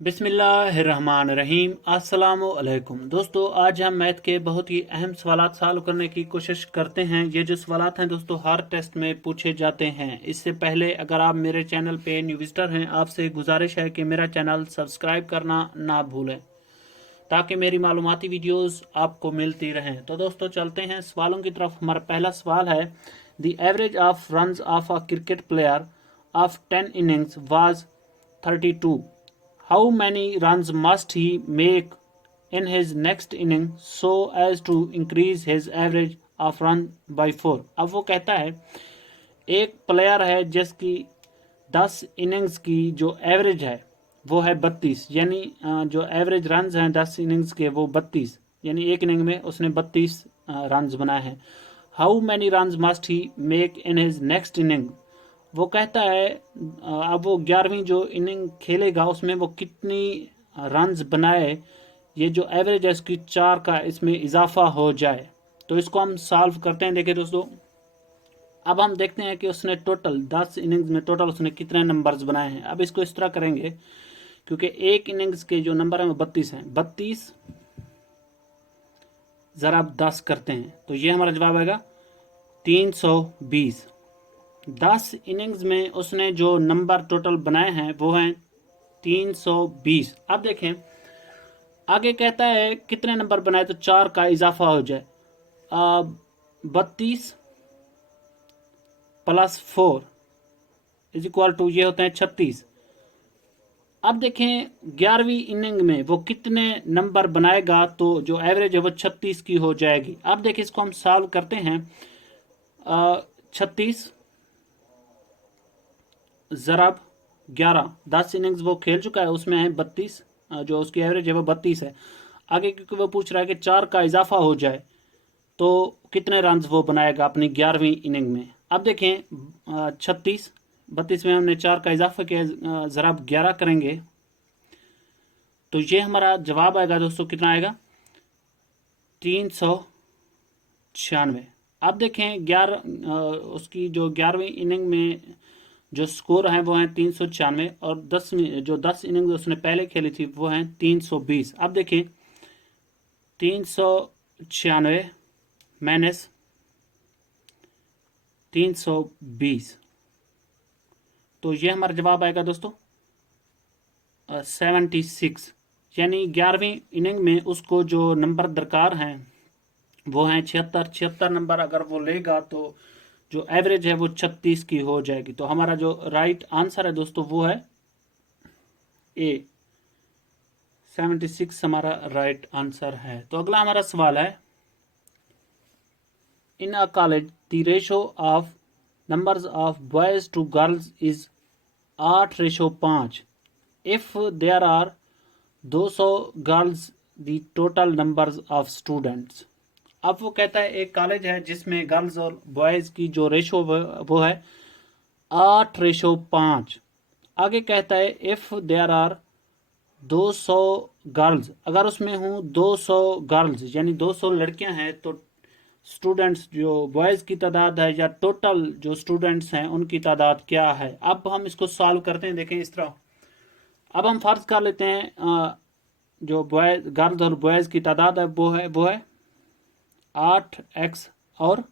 बिस्मिल्लाहिर्रहमानिर्रहीम। अस्सलामुअलैकुम दोस्तों, आज हम मैथ के बहुत ही अहम सवालात सॉल्व करने की कोशिश करते हैं। ये जो सवालात हैं दोस्तों हर टेस्ट में पूछे जाते हैं। इससे पहले अगर आप मेरे चैनल पे न्यू विजिटर हैं, आपसे गुजारिश है कि मेरा चैनल सब्सक्राइब करना ना भूलें ताकि मेरी मालूमाती वीडियोस आपको मिलती रहें। तो दोस्तों चलते हैं सवालों की तरफ। हमारा पहला सवाल है, the average of runs of a cricket player of 10 innings was 32। How many runs must he make in his next inning so as to increase his average of run by 4? अब वो कहता है एक प्लेयर है जिसकी 10 innings की जो average है वो है 32, यानी जो एवरेज रन्स हैं 10 इनिंग्स के वो 32, यानी एक इनिंग में उसने 32 रन्स बनाए हैं। How many runs must he make in his next inning, वो कहता है अब वो 11वीं जो इनिंग खेलेगा उसमें वो कितनी रन्स बनाए, ये जो एवरेज है इसकी 4 का इसमें इजाफा हो जाए। तो इसको हम सॉल्व करते हैं। देखिए दोस्तों, अब हम देखते हैं कि उसने टोटल 10 इनिंग्स में टोटल उसने कितने नंबर्स बनाए हैं। अब इसको इस तरह करेंगे, क्योंकि एक इनिंग्स के जो नंबर है वो 32 हैं। 32 जरा 10 करते हैं तो ये हमारा जवाब आएगा 320। 10 इनिंग्स में उसने जो नंबर टोटल बनाए हैं वो हैं 320। अब देखें आगे कहता है कितने नंबर बनाए, तो 4 का इजाफा हो जाए। 32 प्लस 4 इज इक्वल टू ये होते हैं 36। अब देखें 11वीं इनिंग में वो कितने नंबर बनाएगा, तो जो एवरेज है वो 36 की हो जाएगी। अब देखिए इसको हम सॉल्व करते हैं। 36 ज़रब 11, 10 इनिंग्स वो खेल चुका है, उसमें है 32, जो उसकी एवरेज है वो 32 है। आगे क्योंकि वो पूछ रहा है कि 4 का इजाफा हो जाए तो कितने रन वो बनाएगा अपनी 11वीं इनिंग में। अब देखें 36, 32 में हमने 4 का इजाफा किया, ज़रब 11 करेंगे तो ये हमारा जवाब आएगा दोस्तों, कितना आएगा 396। अब देखें 11 उसकी जो 11वीं इनिंग में जो स्कोर है वो है 396, और 10 इनिंग उसने पहले खेली थी वो है 320। अब देखिए 396 माइनस 320, तो ये हमारा जवाब आएगा दोस्तों 76। यानी 11वीं इनिंग में उसको जो नंबर दरकार हैं वो हैं 76 नंबर अगर वो लेगा तो जो एवरेज है वो 36 की हो जाएगी। तो हमारा जो राइट आंसर है दोस्तों वो है ए, 76 हमारा राइट आंसर है। तो अगला हमारा सवाल है, in a college the ratio of numbers of boys to girls is 8:5। If there are 200 girls the total numbers of students. अब वो कहता है एक कॉलेज है जिसमें गर्ल्स और बॉयज की जो रेशो वो है 8:5। आगे कहता है इफ देयर आर 200 गर्ल्स, अगर उसमें हूँ 200 गर्ल्स यानी 200 लड़कियां हैं, तो स्टूडेंट्स जो बॉयज की तादाद है या टोटल जो स्टूडेंट्स हैं उनकी तादाद क्या है। अब हम इसको सॉल्व करते हैं। देखें इस तरह, अब हम फर्ज कर लेते हैं जो बॉयज गर्ल्स और बॉयज की तादाद है वो है 8x और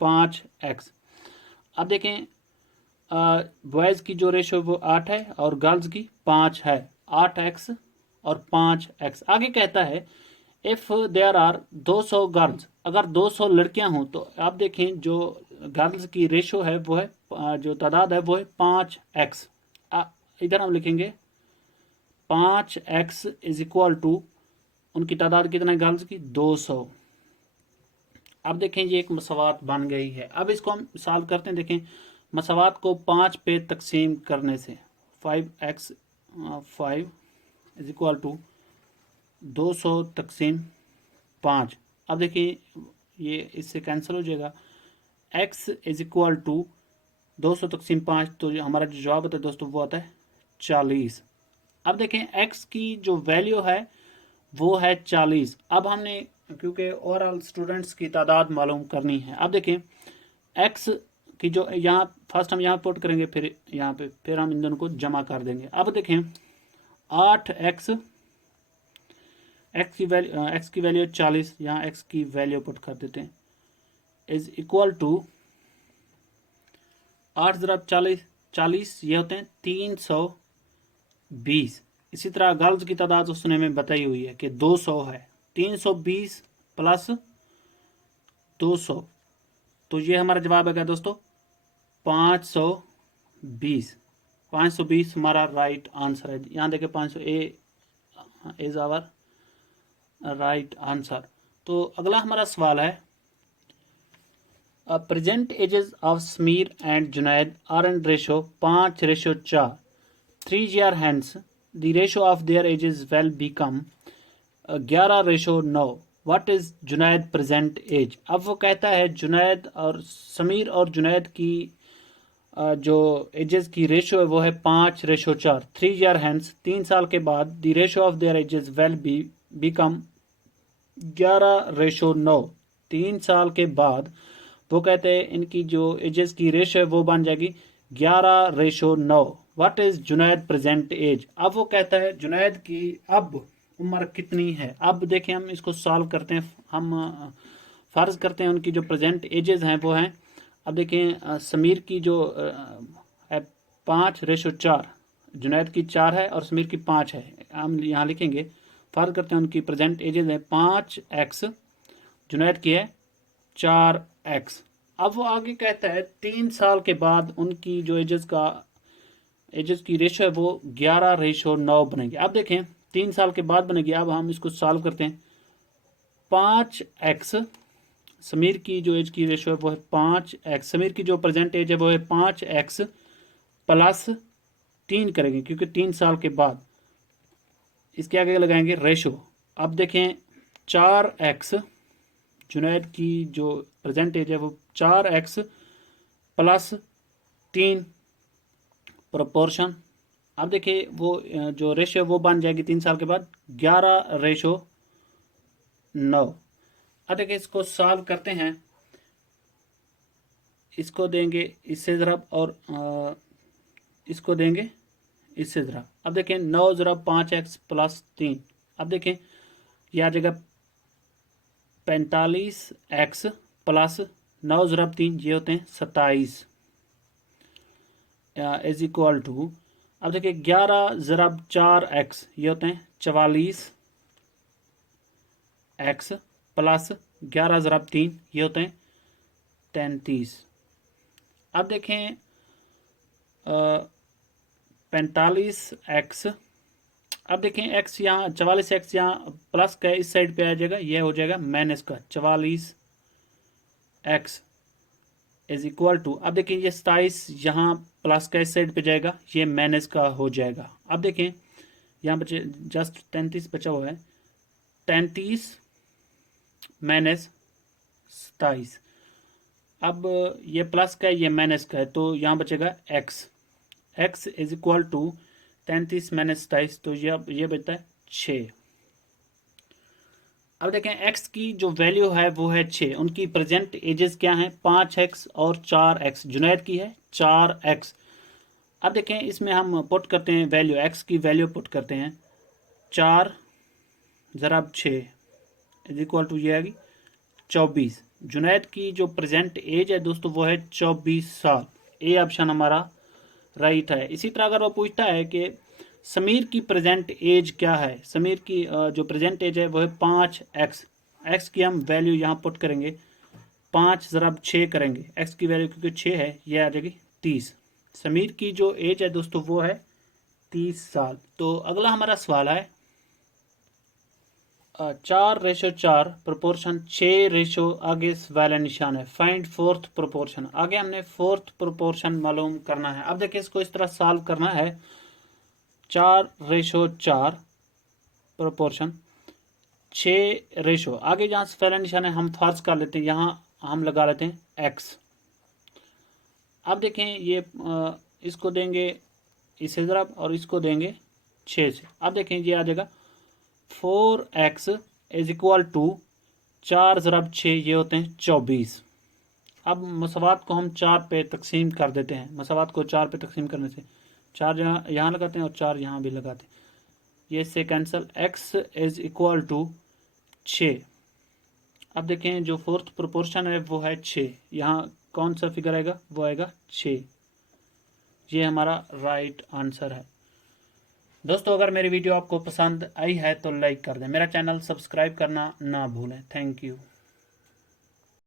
5x। अब देखें बॉयज की जो रेशो वो 8 है और गर्ल्स की 5 है, 8x और 5x। आगे कहता है इफ देयर आर 200 गर्ल्स, अगर 200 लड़कियां हों, तो आप देखें जो गर्ल्स की रेशो है वो है जो तादाद है वो है 5x। इधर हम लिखेंगे 5x इज इक्वल टू उनकी तादाद कितना है गर्ल्स की 200। अब देखें ये एक मसवात बन गई है। अब इसको हम सॉल्व करते हैं। देखें मसवात को 5 पे तकसीम करने से 5x 5 इज इक्वल टू 200 तकसीम 5। अब देखिए ये इससे कैंसिल हो जाएगा, x इज इक्वल टू 200 तकसीम 5, तो हमारा जो जवाब होता है दोस्तों वो आता है 40। अब देखें x की जो वैल्यू है वो है 40। अब हमने क्योंकि ओवरऑल स्टूडेंट्स की तादाद मालूम करनी है। अब देखें x की जो यहाँ फर्स्ट हम यहाँ पुट करेंगे, फिर यहाँ पे फिर हम इन दोनों को जमा कर देंगे। अब देखें 8x, x की वैल्यू 40, यहाँ x की वैल्यू पुट कर देते हैं, इज इक्वल टू 8 ज़रब 40 ये होते हैं 320। इसी तरह गर्ल्स की तादाद उसने में बताई हुई है कि 200 है, 320 प्लस 200, तो ये हमारा जवाब है क्या दोस्तों 520। 520 हमारा राइट आंसर है। यहाँ देखिए 500 A is our right answer. तो अगला हमारा सवाल है present ages of Sameer and Junaid are in ratio 5:4। 3 year hence the ratio of their ages will become 11:9। What is Junaid present age. अब वो कहता है जुनैद और समीर और जुनैद की जो एजेस की रेशो है वो है 5:4। 3 year hence 3 साल के बाद the ratio of their edges will become 11:9। 3 साल के बाद वो कहते हैं इनकी जो एजेस की रेशो है वो बन जाएगी 11:9। What is Junaid present age. अब वो कहता है जुनैद की अब उम्र कितनी है। अब देखिए हम इसको सॉल्व करते हैं। हम फर्ज करते हैं उनकी जो प्रेजेंट एजेस हैं वो हैं, अब देखें समीर की जो है 5:4, जुनैद की 4 है और समीर की 5 है। हम यहाँ लिखेंगे फर्ज करते हैं उनकी प्रेजेंट एजेस है 5x, जुनैद की है 4x। अब वो आगे कहता है 3 साल के बाद उनकी जो एजेस की रेशो है वो 11:9 बनेगी। अब देखें 3 साल के बाद बनेगी। अब हम इसको सॉल्व करते हैं। 5x, समीर की जो एज की रेशो है वो है 5x, समीर की जो प्रेजेंट एज है वो है 5x प्लस 3 करेंगे क्योंकि 3 साल के बाद इसके आगे लगाएंगे रेशो। अब देखें 4x, जुनैद की जो प्रेजेंट एज है वो 4x प्लस 3 प्रोपोर्शन। अब देखिए वो जो रेशियो वो बन जाएगी 3 साल के बाद 11:9। अब देखिए इसको सॉल्व करते हैं। इसको देंगे इससे ज़रब और इसको देंगे इससे ज़रब। अब देखें 9 ज़रब 5x प्लस 3। अब देखें यह आ जाएगा 45x प्लस 9 ज़रब 3 ये होते हैं 27 इज इक्वल टू। अब देखिए 11 ज़रब 4x ये होते हैं 44x प्लस 11 ज़रब 3 ये होते हैं 33। अब देखें 45x, अब देखें x यहाँ 44x यहाँ प्लस का इस साइड पे आ जाएगा, यह हो जाएगा माइनस का 44x इज इक्वल टू। अब देखें ये 27 यहाँ प्लस का इस साइड पे जाएगा, ये माइनस का हो जाएगा। अब देखें यहाँ बचे जस्ट 33 बचा हुआ है, 33 माइनस 27। अब ये प्लस का है ये माइनस का है तो यहाँ बचेगा x is equal to 33 minus 27, तो ये बचता है 6। अब देखें x की जो वैल्यू है वो है 6। उनकी प्रेजेंट एजेस क्या हैं 5x और 4x। जुनैद की है 4x। अब देखें इसमें हम पुट करते हैं वैल्यू, x की वैल्यू पुट करते हैं 4 ज़रब 6 इज इक्वल टू ये आएगी 24। जुनैद की जो प्रेजेंट एज है दोस्तों वो है 24 साल। ए ऑप्शन हमारा राइट है। इसी तरह अगर वो पूछता है कि समीर की प्रेजेंट एज क्या है, समीर की जो प्रेजेंट एज है वो है 5x। x की हम वैल्यू यहाँ पुट करेंगे 5 ज़रब 6 करेंगे, x की वैल्यू क्योंकि 6 है ये आ जाएगी 30। समीर की जो एज है दोस्तों वो है 30 साल। तो अगला हमारा सवाल है 4:4 प्रोपोर्शन 6 आगे वाला निशान है, फाइंड फोर्थ प्रोपोर्शन। आगे हमने फोर्थ प्रोपोर्शन मालूम करना है। अब देखिए इसको इस तरह सॉल्व करना है। 4:4 प्रोपोर्शन 6 आगे जहाँ से वाला निशान है हम फर्ज कर लेते हैं, यहाँ हम लगा लेते हैं x। अब देखें ये इसको देंगे इसे ज़रब और इसको देंगे 6 से। अब देखें ये आ जाएगा 4x इज इक्वल टू 4 ज़रब 6 ये होते हैं 24। अब मसवात को हम 4 पे तकसीम कर देते हैं। मसवात को 4 पे तकसीम करने से 4 यहाँ लगाते हैं और 4 यहाँ भी लगाते हैं। ये इससे cancel, x is equal to 6। अब देखें जो फोर्थ प्रोपोर्शन है वो है 6, यहाँ कौन सा फिगर आएगा, वो आएगा 6। ये हमारा राइट आंसर है। दोस्तों अगर मेरी वीडियो आपको पसंद आई है तो लाइक कर दें, मेरा चैनल सब्सक्राइब करना ना भूलें। Thank you.